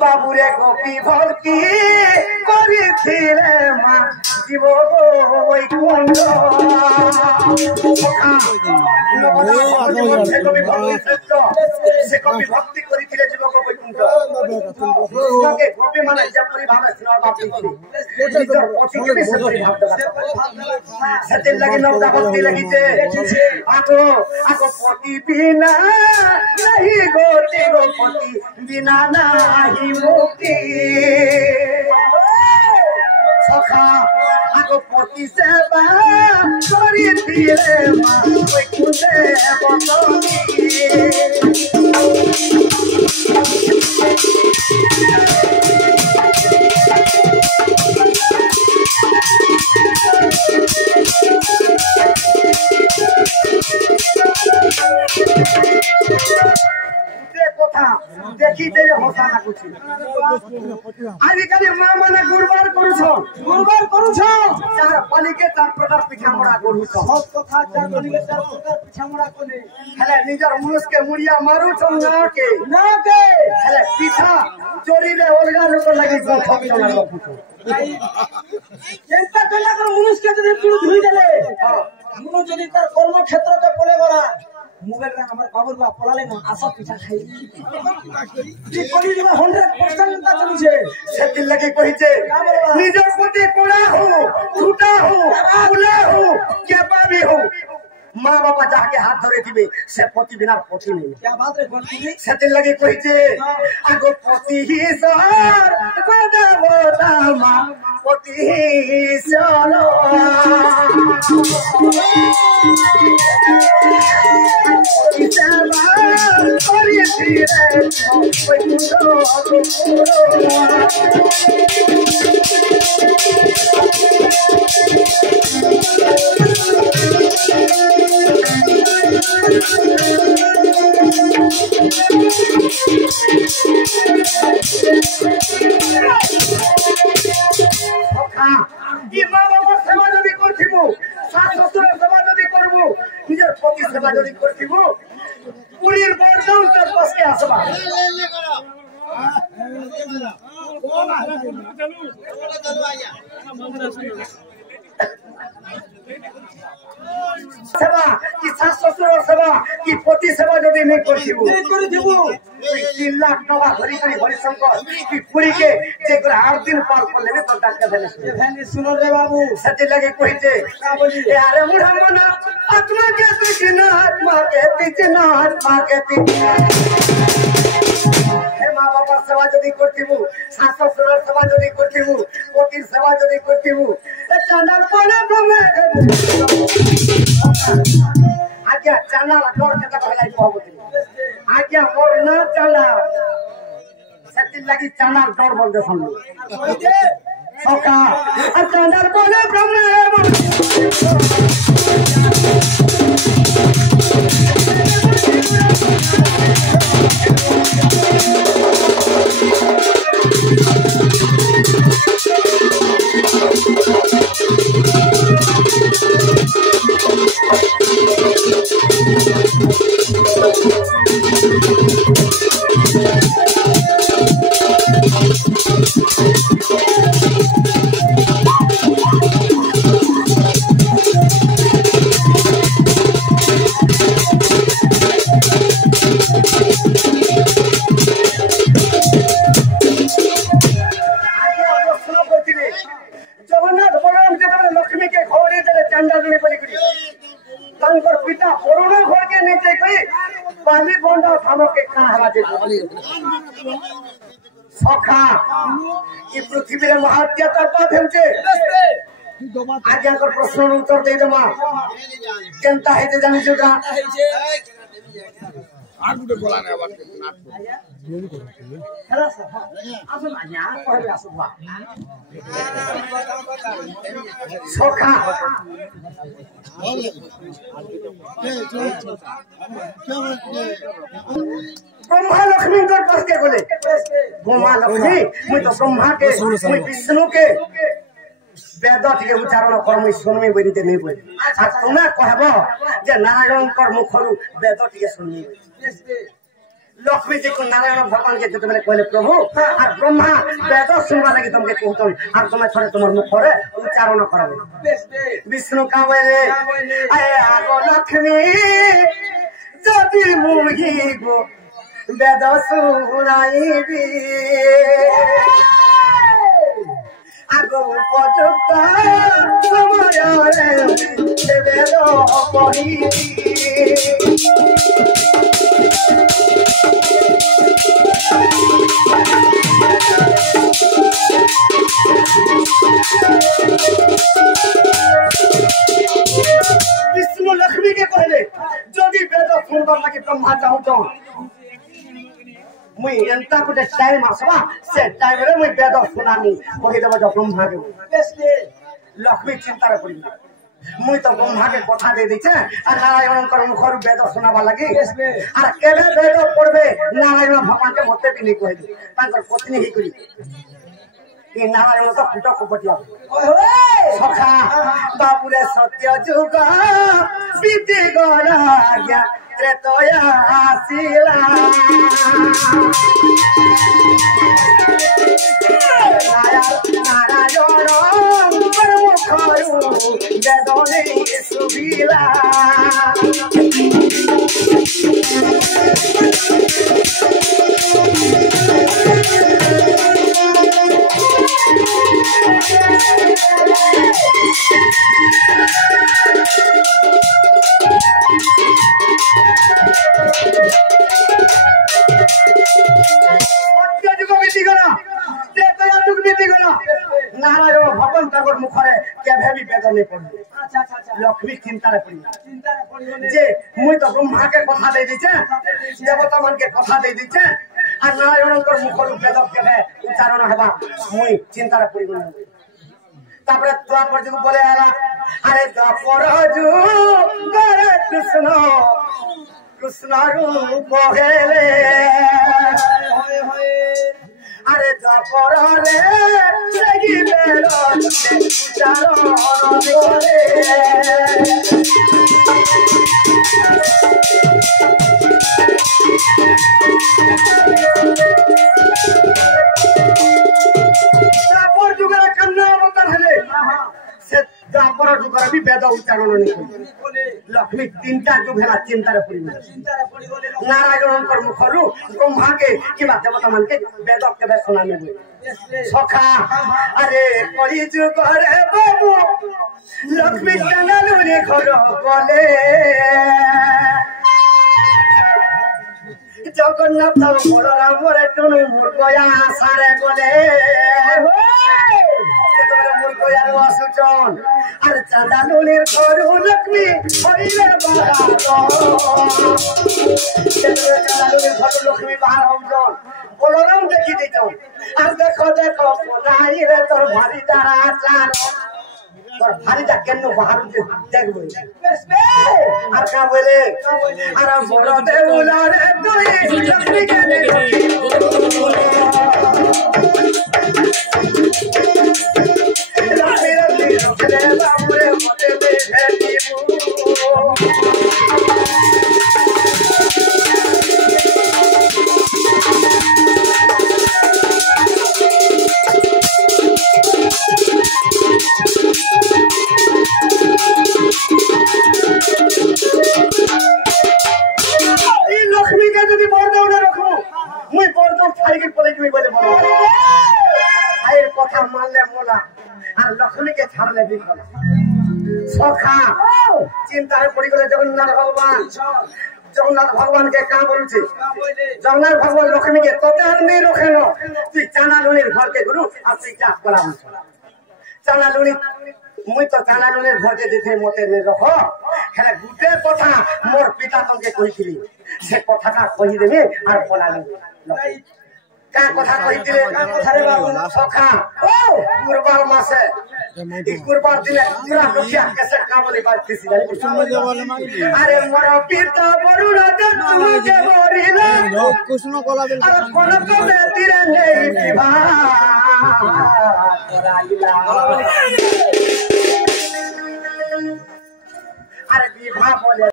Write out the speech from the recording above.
বাবুরে গোপী ভক্তি করেছিলে মা জীব বৈকুণ্ঠ সে কবি ভক্তি করেছিলে যুবক বৈকুণ্ঠ গোপী মানে যেপরি ভাবে নিজের পতিকে ବି ସେପରି ଭାବଦେବା ସେଥିର୍ ଲାଗି ନବଦା ଭକ୍ତି ଲାଗିছে ଆଗୋ ଆଗୋ ପତି ବିନା ନାହିଁ ଗୋଟି ଗୋ ପତି ବିନା ନାହିଁ ମୁକ୍ତି সখা আগো পতি সেবা করিছিলে মা বৈকুণ্ঠে বসতি देखिते हसा लाଗୁଛି आजिकाली मां माने गुरबार करूछ चार पलिके चार प्रकार पिठामड़ा करूछ सब कथा चार पलिके चार प्रकार पिठामड़ा कोने हेले निजर मुनुष के मुड़िया मारूछ ना के हेले पिठा चोरी रे अलगा लोक लागि गठक चला रखुछ चिंता कला कर मुनुष के जदी तू धुई देले मुनु जदी तार कर्म क्षेत्र के पले गला मोबाइल रे हमर बाबूर बा पलाले न आशा पिठा खाई ई कोली दिबा 100% ता चलुछे सेति लगे कहिছে निजर पति कोड़ा हो छूटा हो उला हो केबा भी हो मां बाबा जाके हाथ धरे दिबे से पति बिना पति नहीं क्या बात रे गलती सेति लगे कहिছে आगो पति ही सर गोदा मोता मां पति ही चलो নিজের পতি সেবা যদি করছিব পুরীর বর্জন তোর বসকে আসবা सेवा कि सास ससुर सेवा कि पति सेवा जदि नहीं करथिबु 3 लाख टका भरी करी हरिशंकर कि पुरी के जे 8 दिन पार कर लेबे तो डाक्टर देले भेनी सुनो रे बाबू सती लगे कहिते का बोली अरे मुढ़ा मना आत्मा के पीछे आत्मा के पीछे हे मां बाबा सेवा जदि करथिबु सास ससुर सेवा जदि करथिबु पति सेवा जदि करथिबु ए चंदन कोने ब्रह्म आज्ञा चला डर के कहलाई कहबती आज्ञा मोर ना चला सती लगी चला डर बोल दे सुन सका चंदन कोने ब्रह्म सखा कि पृथ्वी रे महात्याचार पाप हेउचे आज्ञा कर प्रश्न उत्तर दे दमा केनता हेते जानि जोटा आगुटे बोलाने आबार हेला सर आसो ना या कहबे आसो बा सखा ब्रह्मा लक्ष्मी कर पास के बोले ब्रह्मा लक्ष्मी मुई तो ब्रह्मा के मुई विष्णु के वेद टिके उच्चारण कर मुई सुनमी बनिते नहीं बोले आ तुना कहबो जे नारायण कर मुखरु वेद टिके सुनमी लक्ष्मी जी को नारायण भगवान के जो कहले प्रभु और ब्रह्मा वेद सुनवा लगी तुमके कहतन और तुम थोड़े तुम मुख रे उच्चारण करबे विष्णु का बोले अरे आगो लक्ष्मी जदि मुही गो वेद सुनाईबी आगो उपयुक्त समय रे वेद पढ़ीबी विष्णु लक्ष्मी के कहले जदि वेद सुनबार लगे ब्रह्मा चाहूँ मुई एंता गोटे टाइम आसवा से टाइम रे मुई वेद सुनामी कहि देबो जो ब्रह्मा के लक्ष्मी चिंता रे पड़ी मुई तो ब्रह्मा के कथा दे दी छे और नारायण कर मुखर वेद सुनाबा लगी और केबे वेद पढ़बे नारायण भगवान के मते भी नहीं कहली तांकर पत्नी ही करी ये नारायण तो फुटा कपटिया सखा बाबू रे सत्य जुग बीती गला गया त्रेतया आसिला नारायण मुखरु वेदने सुबिला नारायण भगवान का मुखरे केभे भी वेद नहीं पढ़े लक्ष्मी चिंता रे पड़ी जे मुई तो ब्रह्मा के कथा दे दी छे देवता मन के कथा दे दी छे और नारायण कर मुखर वेद केभे उच्चारण हेबा मुई चिंता रे पड़ी तापरे द्वापर जुग बोले आला अरे द्वापर जुग करे कृष्ण कृष्ण रूप हेले अरे द्वापर रे सगी बेलो उच्चारण करे द्वापर जुगरे कन्या अवतार हेले से द्वापर जुगरे भी वेद उच्चारण नहीं लक्ष्मी तीनटा जुग है चिंता रे पड़ी नारायण कर मुखरु ब्रह्मा के किबा देवता मन के वेद के सुनाने बोले सखा अरे कली जुग रे बाबू लक्ष्मी चंदन रे घर बोले जगन्नाथ बलराम रे टुनु मुर्गया सारे बोले असुचन और चांदानुलिर घरू लक्ष्मी हरिले चांदानुलिर घर लक्ष्मी बाहर होजन बलराम देखी दिजन और देखो देखो नाई रे तोर भारी तारा चार तोर भारी ता केन्नो बाहर देखबो और का बोले अरे मोर देउला रे तोई लक्ष्मी के लक्ष्मी के यदि बरदाव न रखो मुई बरदाव खाई के पले जुई बोले बरो आइर कथा मानले मोला और लक्ष्मी के छाड़ले भी सखा चिंता रे पड़ी गले जगन्नाथ भगवान के का बोलू छे जगन्नाथ भगवान लक्ष्मी के तोते नहीं रखेनो तू चाना लुनिर घर के गुरु आ तू क्या करा चाना लुनी मुई तो चाना लुनिर घर के देथे मते ने रखो हेले गुटे कथा मोर पिता तंके कहिथिली से कथाटा कहि देबे आर पलाले का कथा कहिथिले रे बाबू सखा ओ कुरबान मासे ई कुरबान दिने पूरा दुखिया कैसे का बोले बात किसी जाने अरे मोर पिता बरुण दे तू के बोरिला कृष्ण कोला बेल अरे कोन को बेतिरे ले विवाह कराइला अरे विवाह बोले